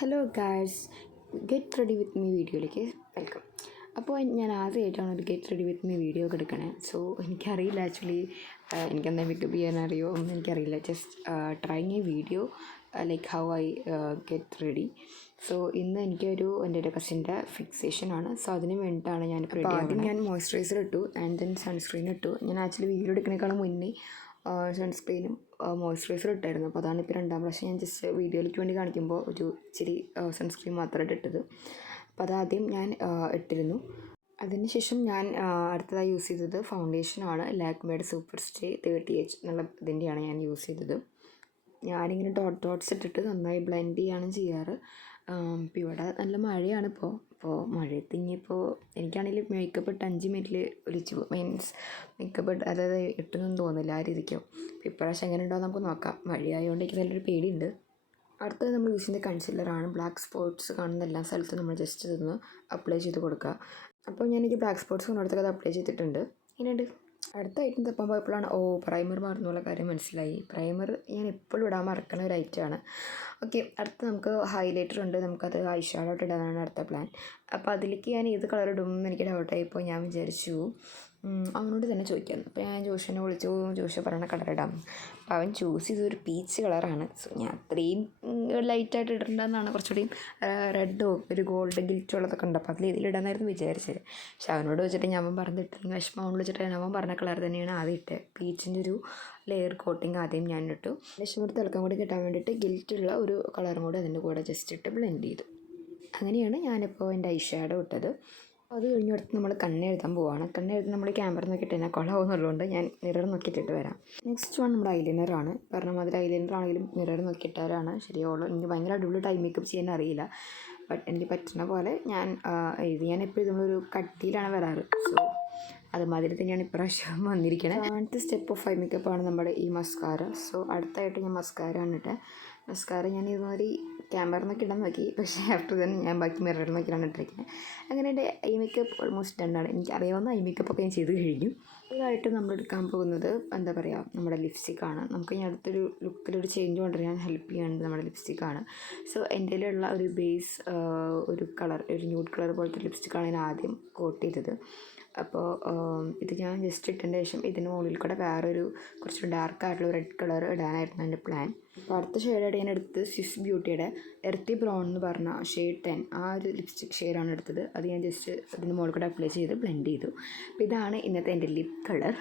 Hello guys, get ready with me വീഡിയോയിലേക്ക് welcome. അപ്പോൾ ഞാൻ ആദ്യമായിട്ടാണ് ഒരു get ready with me video ഒക്കെ എടുക്കണേ. സോ എനിക്കറിയില്ല ആക്ച്വലി എനിക്കെന്താ മേക്കപ്പ് ചെയ്യാനറിയോ ഒന്നും എനിക്കറിയില്ല. Just trying A video like how I get ready. So ഇന്ന് എനിക്കൊരു എൻ്റെ ഒരു കസിൻ്റെ ഫിക്സേഷനാണ്. സോ അതിന് വേണ്ടിയിട്ടാണ് ഞാൻ റെഡി. ആദ്യം ഞാൻ മോയ്സ്ചറൈസർ ഇട്ടു ആൻഡ് ദെൻ സൺസ്ക്രീൻ ഇട്ടു. ഞാൻ ആക്ച്വലി വീഡിയോ എടുക്കുന്നതിനേക്കാളും മുന്നേ സൺസ്ക്രീനും മോയ്സ്ചറൈസർ ഇട്ടായിരുന്നു. അപ്പോൾ അതാണ് ഇപ്പോൾ രണ്ടാം പ്രാവശ്യം ഞാൻ ജസ്റ്റ് വീഡിയോയിലേക്ക് വേണ്ടി കാണിക്കുമ്പോൾ ഒരു ഇച്ചിരി സൺസ്ക്രീൻ മാത്രമായിട്ട് ഇട്ടത്. അപ്പോൾ അതാദ്യം ഞാൻ ഇട്ടിരുന്നു. അതിനുശേഷം ഞാൻ അടുത്തതായി യൂസ് ചെയ്തത് ഫൗണ്ടേഷനാണ്. ലാക്മേയുടെ സൂപ്പർ സ്റ്റേ 30H എന്നുള്ള ഇതിൻ്റെയാണ് ഞാൻ യൂസ് ചെയ്തത്. ഞാനിങ്ങനെ ഡോട്ട്സ് ഇട്ടിട്ട് നന്നായി ബ്ലെൻഡ് ചെയ്യാണ് ചെയ്യാറ്. ഇപ്പോൾ ഇവിടെ നല്ല മഴയാണ്. ഇപ്പോൾ മഴയത്ത് ഇനിയിപ്പോൾ എനിക്കാണെങ്കിൽ മേക്കപ്പ് ഇട്ട് 5 മിനിറ്റിൽ ഒലിച്ചു പോകും. മീൻസ് മേക്കപ്പ് അതായത് ഇട്ടൊന്നും തോന്നില്ല ആ രീതിക്കോ. ഇപ്രാവശ്യം എങ്ങനെ ഉണ്ടോ നമുക്ക് നോക്കാം. മഴയായതുകൊണ്ട് എനിക്ക് നല്ലൊരു പേടിയുണ്ട്. അടുത്തത് നമ്മൾ യൂസ് ചെയ്യുന്ന കൺസീലറാണ്. ബ്ലാക്ക് സ്പോട്ട്സ് കാണുന്ന എല്ലാ സ്ഥലത്തും നമ്മൾ ജസ്റ്റ് ഇതൊന്ന് അപ്ലൈ ചെയ്ത് കൊടുക്കുക. അപ്പോൾ ഞാനെനിക്ക് ബ്ലാക്ക് സ്പോട്ട്സ് കൊണ്ടിടത്തൊക്കെ അത് അപ്ലൈ ചെയ്തിട്ടുണ്ട്. ഇങ്ങനെയുണ്ട്. അടുത്ത ഐറ്റം തപ്പാൻ പോയപ്പോഴാണ് പ്രൈമർ മറന്നുള്ള കാര്യം മനസ്സിലായി. പ്രൈമർ ഞാൻ എപ്പോഴും ഇടാൻ മറക്കുന്ന ഒരു ഐറ്റമാണ്. ഓക്കെ, അടുത്ത് നമുക്ക് ഹൈലൈറ്റർ ഉണ്ട്. നമുക്കത് ഐ ഷാഡോ ആയിട്ട് ഇടാനാണ് അടുത്ത പ്ലാൻ. അപ്പോൾ അതിലേക്ക് ഞാൻ ഏത് കളർ ഇടുമെന്ന് എനിക്ക് ഡൗട്ടായിപ്പോൾ ഞാൻ വിചാരിച്ചു അവനോട് തന്നെ ചോദിക്കാമെന്ന്. അപ്പോൾ ഞാൻ ജോഷിനെ വിളിച്ചു. ജോഷി പറയണ കളർ ഇടാം. അപ്പോൾ അവൻ ചൂസ് ചെയ്തൊരു പീച്ച് കളറാണ്. സോ ഞാൻ അത്രയും ലൈറ്റായിട്ട് ഇടേണ്ടതെന്നാണ്, കുറച്ചുകൂടി റെഡോ ഒരു ഗോൾഡ് ഗിൽറ്റോ ഉള്ളതൊക്കെ ഉണ്ട്. അപ്പോൾ അതിൽ ഇതിലിടാനായിരുന്നു വിചാരിച്ചത്. പക്ഷെ അവനോട് വെച്ചിട്ട് ഞാൻ പറഞ്ഞിട്ടില്ലെങ്കിൽ വിഷമം അവനോട് വെച്ചിട്ട് അവൻ പറഞ്ഞ കളർ തന്നെയാണ് ആദ്യം ഇട്ടത്. പീച്ചിൻ്റെ ഒരു ലെയർ കോട്ടിങ് ആദ്യം ഞാൻ ഇട്ടു. ശേഷം ഒരു തിളക്കം കൂടി കിട്ടാൻ വേണ്ടിയിട്ട് ഗിൽറ്റുള്ള ഒരു കളറും കൂടി അതിൻ്റെ കൂടെ ജസ്റ്റ് ഇട്ട് ബ്ലെൻഡ് ചെയ്തു. അങ്ങനെയാണ് ഞാനിപ്പോൾ എൻ്റെ ഐ ഷാഡോ ഇട്ടത്. അത് കഴിഞ്ഞിടത്ത് നമ്മൾ കണ്ണെഴുതാൻ പോവുകയാണ്. കണ്ണെഴുതി നമ്മൾ ക്യാമറ നോക്കിയിട്ട് തന്നെ കൊളാവുന്നുള്ളതുകൊണ്ട് ഞാൻ മിറർ നോക്കിയിട്ടിട്ട് വരാം. നെക്സ്റ്റ് വൺ നമ്മുടെ ഐലൈനറാണ്. പറഞ്ഞ മാതിരി ഐലൈനർ ആണെങ്കിലും മിറർ നോക്കിയിട്ടാലാണ് ശരിയാവുള്ളൂ. എനിക്ക് ഭയങ്കര അടിപൊളി ടൈം മേക്കപ്പ് ചെയ്യാൻ അറിയില്ല. ബട്ട് എനിക്ക് പറ്റുന്ന പോലെ ഞാൻ എഴുതി. ഞാൻ എപ്പോഴും നമ്മളൊരു കട്ടിയിലാണ് വരാറ്. സോ അതുമാതിരി തന്നെയാണ് ഇപ്രാവശ്യം വന്നിരിക്കുന്നത്. 7th സ്റ്റെപ്പ് ഓഫ് ഐ മേക്കപ്പാണ് നമ്മുടെ ഈ മസ്കാര. സോ അടുത്തായിട്ട് ഞാൻ മസ്കാര ആണ് ഇട്ടത്. മസ്കാര ഞാൻ ഇതുമാതിരി ക്യാമറ നോക്കി ഇടാൻ നോക്കി. പക്ഷേ ആഫ്റ്റർ തന്നെ ഞാൻ ബാക്കി മിററിൽ നോക്കിയാണ് ഇട്ടിരിക്കുന്നത്. അങ്ങനെ എൻ്റെ ഐ മേക്കപ്പ് ഓൾമോസ്റ്റ് ഡണ്ണാണ്. എനിക്ക് അറിയാവുന്ന ഐ മേക്കപ്പൊക്കെ ഞാൻ ചെയ്ത് കഴിഞ്ഞു. ഇതായിട്ട് നമ്മൾ എടുക്കാൻ പോകുന്നത് എന്താ പറയുക, നമ്മുടെ ലിപ്സ്റ്റിക്കാണ്. നമുക്ക് ഇനി അടുത്തൊരു ലുക്കിലൊരു ചേഞ്ച് കൊണ്ടുവരാൻ ഹെൽപ്പ് ചെയ്യാണ്ട് നമ്മുടെ ലിപ്സ്റ്റിക്കാണ്. സോ എൻ്റെ കയ്യിലുള്ള ഒരു ബേസ് ഒരു കളർ, ഒരു ന്യൂഡ് കളർ പോലത്തെ ലിപ്സ്റ്റിക്കാണ് ഞാൻ ആദ്യം കോട്ട് ചെയ്തത്. അപ്പോൾ ഇത് ഞാൻ ജസ്റ്റ് ഇട്ടതിന് ശേഷം ഇതിന് മുകളിൽ കൂടെ വേറൊരു കുറച്ച് ഡാർക്കായിട്ടുള്ള റെഡ് കളർ ഇടാനായിരുന്നു എൻ്റെ പ്ലാൻ. അപ്പോൾ അടുത്ത ഷെയ്ഡായിട്ട് ഞാൻ എടുത്ത് സ്വിസ് ബ്യൂട്ടിയുടെ എർത്തി ബ്രൗൺ എന്ന് പറഞ്ഞ ഷെയ്ഡ് 10 ആ ഒരു ലിപ്സ്റ്റിക് ഷെയ്ഡാണ് എടുത്തത്. അത് ഞാൻ ജസ്റ്റ് അതിന് മുകളിൽ കൂടെ അപ്ലൈ ചെയ്ത് ബ്ലെൻഡ് ചെയ്തു. അപ്പോൾ ഇതാണ് ഇന്നത്തെ എൻ്റെ ലിപ് കളർ.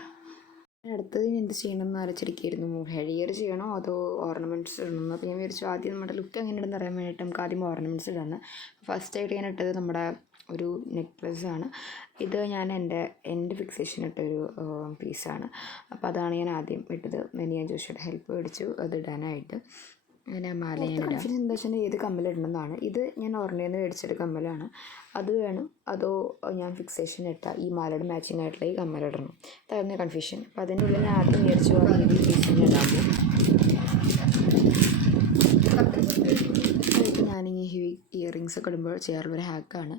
അടുത്തത് ഞാൻ എന്ത് ചെയ്യണമെന്ന് ആലോചിച്ചിരിക്കുകയായിരുന്നു. ഹെയർ ചെയ്യണോ അതോ ഓർണമെൻറ്റ്സ് ഇടണമെന്ന്. അപ്പോൾ ഞാൻ വിചാരിച്ചു ആദ്യം നമ്മുടെ ലുക്ക് എങ്ങനെ ഉണ്ടെന്ന് അറിയാൻ വേണ്ടിയിട്ട് നമുക്ക് ആദ്യം ഓർണമെൻറ്റ്സ് ഇടാമെന്ന്. ഫസ്റ്റായിട്ട് ഞാൻ ഇട്ടത് നമ്മുടെ ഒരു നെക്ലസ്സാണ്. ഇത് ഞാൻ എൻ്റെ ഫിക്സേഷൻ ഇട്ടൊരു പീസാണ്. അപ്പോൾ അതാണ് ഞാൻ ആദ്യം ഇട്ടത്. ഞാൻ ജോഷിയുടെ ഹെൽപ്പ് മേടിച്ചു അത് ഇടാനായിട്ട്. അങ്ങനെ മാല ഞാൻ കൺഫ്യൂഷൻ എന്താ വെച്ചാൽ ഏത് കമ്മലിടണമെന്നാണ്. ഇത് ഞാൻ ഓർണയിൽ നിന്ന് മേടിച്ചൊരു കമ്മലാണ്. അത് വേണം അതോ ഞാൻ ഫിക്സേഷൻ ഇട്ട ഈ മാലയുടെ മാച്ചിങ് ആയിട്ടുള്ള ഈ കമ്മലിടണം, അതായിരുന്നു കൺഫ്യൂഷൻ. അപ്പോൾ അതിൻ്റെ ഉള്ളിൽ ഞാൻ ആദ്യം മേടിച്ചു ഈ പീസിന് ഇടാമോ. ഞാനിങ്ങനെ ഹെവി ഇയറിങ്സ് ഒക്കെ ഇടുമ്പോൾ ചെയ്യാറുള്ളൊരു ഹാക്കാണ്.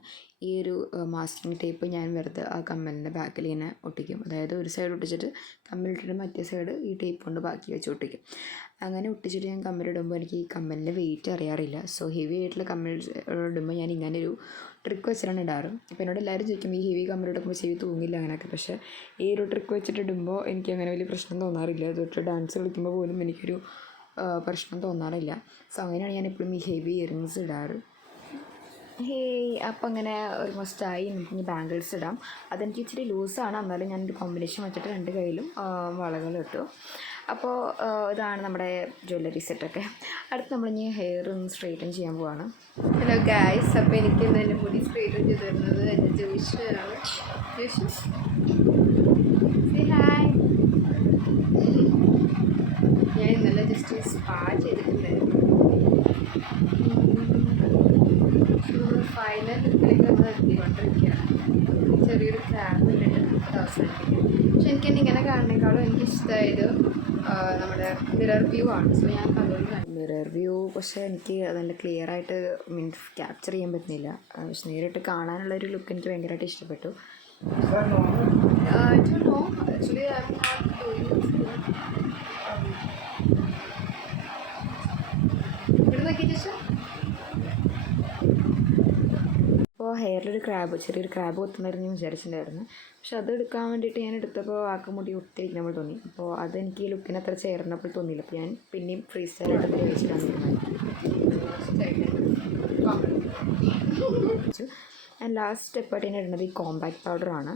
ഈ ഒരു മാസ്കിങ് ടേപ്പ് ഞാൻ വെറുതെ ആ കമ്മലിൻ്റെ ബാക്കിൽ ഇങ്ങനെ ഒട്ടിക്കും. അതായത് ഒരു സൈഡ് ഒട്ടിച്ചിട്ട് കമ്മലിട്ടിട്ട് മറ്റേ സൈഡ് ഈ ടേപ്പ് കൊണ്ട് ബാക്കി വെച്ച് ഒട്ടിക്കും. അങ്ങനെ ഒട്ടിച്ചിട്ട് ഞാൻ കമ്മലിടുമ്പോൾ എനിക്ക് ഈ കമ്മലിൻ്റെ വെയിറ്റ് അറിയാറില്ല. സോ ഹെവി ആയിട്ടുള്ള കമ്മൽ ഇടുമ്പോൾ ഞാൻ ഇങ്ങനെ ഒരു ട്രിക്ക് വെച്ചിട്ടാണ് ഇടാറ്. അപ്പോൾ എന്നോട് എല്ലാവരും ചോദിക്കും ഈ ഹെവി കമ്മലിടുമ്പോൾ ചെവി തൂങ്ങില്ല അങ്ങനെയൊക്കെ. പക്ഷേ ഈ ഒരു ട്രിക്ക് വെച്ചിട്ട് ഇടുമ്പോൾ എനിക്ക് അങ്ങനെ വലിയ പ്രശ്നം തോന്നാറില്ല. അതൊട്ട് ഡാൻസ് കളിക്കുമ്പോൾ പോലും എനിക്കൊരു പ്രശ്നം തോന്നാറില്ല. സോ അങ്ങനെയാണ് ഞാൻ എപ്പോഴും ഈ ഹെവി ഇയറിങ്സ് ഇടാറ്. അപ്പം അങ്ങനെ ഓൾമോസ്റ്റ് ആയി. നമുക്കിനി ബാംഗിൾസ് ഇടാം. അതെനിക്ക് ഇച്ചിരി ലൂസാണ്, എന്നാലും ഞാനൊരു കോമ്പിനേഷൻ വെച്ചിട്ട് 2 കയ്യിലും വളകൾ ഇട്ടു. അപ്പോൾ ഇതാണ് നമ്മുടെ ജ്വല്ലറി സെറ്റൊക്കെ. അടുത്ത് നമ്മളിനി ഹെയർ ഒന്ന് സ്ട്രെയിറ്റൻ ചെയ്യാൻ പോവാണ്. ഹലോ ഗായ്സ്, അപ്പോൾ എനിക്ക് എൻ്റെ മുടി സ്ട്രെയിറ്റൻ ചെയ്ത് തരുന്നത് എൻ്റെ ജോഷിയാണ്. ജോഷി ഹായ്. ഞാൻ ഇന്നലെ ജസ്റ്റ് സ്പാ ചെയ്തിട്ടുണ്ടായിരുന്നു. ഫൈനൽ ലുക്കിലേക്ക് നമ്മൾ എത്തിക്കൊണ്ടിരിക്കുകയാണ്. ചെറിയൊരു ക്യാബിലിട്ട് അവസാനിപ്പിക്കും. പക്ഷെ എനിക്കെന്നെ ഇങ്ങനെ കാണുന്നതിനേക്കാളും എനിക്കിഷ്ടമായത് നമ്മുടെ മിറർ വ്യൂ ആണ്. സോ ഞാൻ അതുകൊണ്ട് മിറർ വ്യൂ പക്ഷേ എനിക്ക് നല്ല ക്ലിയർ ആയിട്ട് മീൻസ് ക്യാപ്ചർ ചെയ്യാൻ പറ്റുന്നില്ല. പക്ഷെ നേരിട്ട് കാണാനുള്ളൊരു ലുക്ക് എനിക്ക് ഭയങ്കരമായിട്ട് ഇഷ്ടപ്പെട്ടു. Actually I am not doing ഇവിടെ നോക്കി ചേച്ചാ ഹെയറിലൊരു ചെറിയൊരു ക്രാബ് കൊത്തുന്നായിരുന്നു ഞാൻ വിചാരിച്ചിട്ടുണ്ടായിരുന്നു. പക്ഷെ അത് എടുക്കാൻ വേണ്ടിയിട്ട് ഞാൻ എടുത്തപ്പോൾ ആൾക്ക് മുടി ഒത്തിരി നമ്മൾ തോന്നി. അപ്പോൾ അതെനിക്ക് ഈ ലുക്കിന് അത്ര ചേർന്നപ്പോൾ തോന്നിയില്ല. അപ്പോൾ ഞാൻ പിന്നെയും ഫ്രീ സ്റ്റൈലായിട്ട് അതിൽ വെച്ചിട്ടാണ് തീരുമാനിച്ചു. ആൻഡ് ലാസ്റ്റ് സ്റ്റെപ്പായിട്ട് ഞാൻ ഇടുന്നത് ഈ കോമ്പാക്ട് പൗഡറാണ്.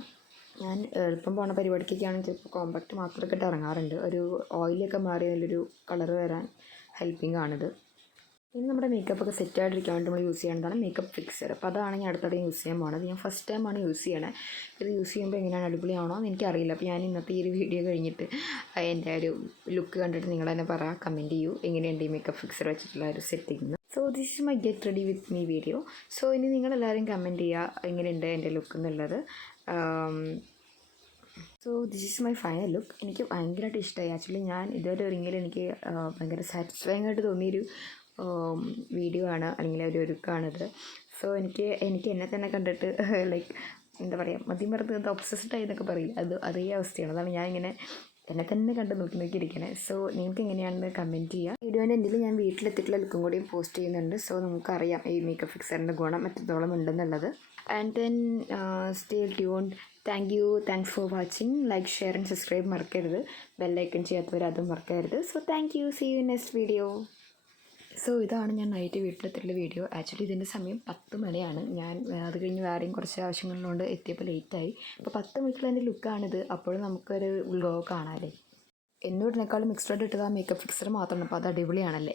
ഞാൻ എളുപ്പം പോണ പരിപാടിക്കൊക്കെയാണെങ്കിൽ ചിലപ്പോൾ കോമ്പാക്റ്റ് മാത്രമൊക്കെ ഇട്ട് ഇറങ്ങാറുണ്ട്. ഒരു ഓയിലൊക്കെ മാറി നല്ലൊരു കളറ് വരാൻ ഹെൽപ്പിംഗ് ആണിത്. ഇനി നമ്മുടെ മേക്കപ്പൊക്കെ സെറ്റായിട്ടിരിക്കാൻ വേണ്ടി നമ്മൾ യൂസ് ചെയ്യേണ്ടതാണ് മേക്കപ്പ് ഫിക്സർ. അപ്പോൾ അതാണ് ഞാൻ അടുത്തിടെ യൂസ് ചെയ്യാൻ പോകുന്നത്. ഞാൻ ഫസ്റ്റ് ടൈമാണ് യൂസ് ചെയ്യണത്. ഇത് യൂസ് ചെയ്യുമ്പോൾ എങ്ങനെയാണ് അടിപൊളിയാണോ എന്ന് എനിക്കറിയില്ല. അപ്പോൾ ഞാൻ ഇന്നത്തെ ഈ ഒരു വീഡിയോ കഴിഞ്ഞിട്ട് എൻ്റെ ഒരു ലുക്ക് കണ്ടിട്ട് നിങ്ങൾ തന്നെ കമൻറ്റ് ചെയ്യൂ എങ്ങനെയുണ്ട് ഈ മേക്കപ്പ് ഫിക്സർ വെച്ചിട്ടുള്ള ഒരു setting. So this is my get ready with me video. So ഇനി നിങ്ങളെല്ലാവരും കമൻറ്റ് ചെയ്യുക എങ്ങനെയുണ്ട് എൻ്റെ ലുക്ക് എന്നുള്ളത്. So this is my final look. എനിക്ക് ഭയങ്കരമായിട്ട് ഇഷ്ടമായി. ആക്ച്വലി ഞാൻ ഇതുവരെ ഒരുങ്ങിയാൽ എനിക്ക് ഭയങ്കര സാറ്റിസ്ഫൈങ് ആയിട്ട് തോന്നിയൊരു വീഡിയോ ആണ്, അല്ലെങ്കിൽ ഒരു ഒരുക്കാണിത്. സോ എനിക്ക് എന്നെ തന്നെ കണ്ടിട്ട് ലൈക്ക് എന്താ പറയുക, മതിമറന്ന് ഒബ്സസ്ഡ് ആയി എന്നൊക്കെ പറയില്ല, അതേ അവസ്ഥയാണ്. അതാണ് ഞാൻ ഇങ്ങനെ എന്നെ തന്നെ കണ്ട് നോക്കിയിരിക്കണേ. സോ നിങ്ങൾക്ക് എങ്ങനെയാണെന്ന് കമൻറ്റ് ചെയ്യുക. വീഡിയോൻ്റെ എന്തെങ്കിലും ഞാൻ വീട്ടിലെത്തിയിട്ടുള്ള ലുക്കും കൂടിയും പോസ്റ്റ് ചെയ്യുന്നുണ്ട്. സോ നമുക്കറിയാം ഈ മേക്കപ്പ് ഫിക്സറിൻ്റെ ഗുണം എത്രത്തോളം ഉണ്ടെന്നുള്ളത്. And then stay tuned. Thanks for watching. Like, share and subscribe മറക്കരുത്. ബെല്ലൈക്കൺ ചെയ്യാത്തവർ അതും മറക്കരുത്. So thank you. See you next video. So ഇതാണ് ഞാൻ നൈറ്റ് വീട്ടിലെത്തിയിട്ടുള്ള വീഡിയോ. ആക്ച്വലി ഇതിൻ്റെ സമയം 10 മണിയാണ്. ഞാൻ അത് കഴിഞ്ഞ് വേറെയും കുറച്ച് ആവശ്യങ്ങളിലുണ്ട് എത്തിയപ്പോൾ ലേറ്റായി. അപ്പോൾ 10 മണിക്കുള്ള എൻ്റെ ലുക്കാണിത്. അപ്പോഴും നമുക്കൊരു ഗ്ലോ കാണാമല്ലേ. എന്നോടിനേക്കാളും എക്സ്ട്രാ ഇട്ടത് ആ മേക്കപ്പ് ഫിക്സർ മാത്രമാണ്. അപ്പോൾ അത് അടിപൊളിയാണല്ലേ.